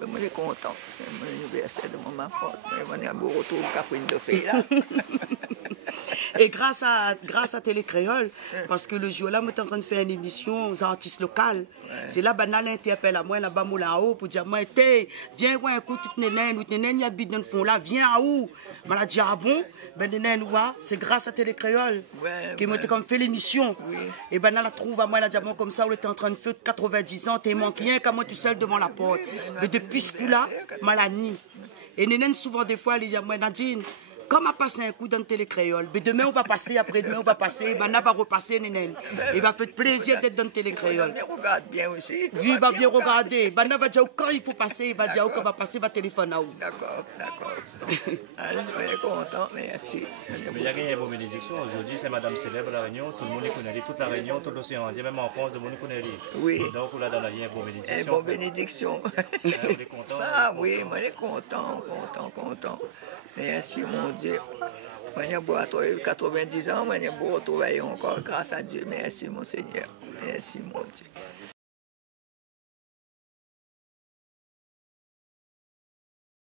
je suis content. Mon anniversaire de ma porte. Je suis un beau retour de Catherine de Fay là. Et grâce à Télé Créole, parce que le jour là, je suis en train de faire une émission aux artistes locaux. C'est là, ben, l'interpelle à moi, là-bas, là-haut, pour dire, moi, viens voir un coup, toute nénène, il y a dans le fond là, viens à où? Je lui ai dit, ah bon? Ben, nénène, c'est grâce à Télé Créole que moi, comme fait l'émission. Et ben, la trouve à moi, là, diamant comme ça, où elle était en train de faire 90 ans, t'es manqué rien qu'à moi, tu seul devant la porte. Mais depuis ce coup-là, malani. Et nénène, souvent, des fois, elle dit, moi, Nadine, comme a passé un coup dans le Télé Créole, mais demain on va passer, après-demain on va passer, ben là va repasser, nénène. Il va faire plaisir d'être dans le Télé Créole. Il regarde bien aussi. Oui, il va bien regarder. Ben là va dire quand il faut passer, il va dire quand va passer, va téléphoner à vous. D'accord, d'accord. Alors, je suis content, merci. Mais il y a une bonne bénédiction. Aujourd'hui, c'est Madame Célèbre la Réunion. Tout le monde connaît, toute la Réunion, tout l'océan Indien, même en France, tout le monde connaît. Oui. Donc, là, dans la vie, il y a une bonne bénédiction. Une bonne bénédiction. Vous êtes content? Ah oui, moi, je suis content, content. Merci, mon Dieu. Moi, j'ai beau retrouver 90 ans, moi, j'ai beau retrouver encore, grâce à Dieu. Merci, mon Seigneur. Merci, mon Dieu.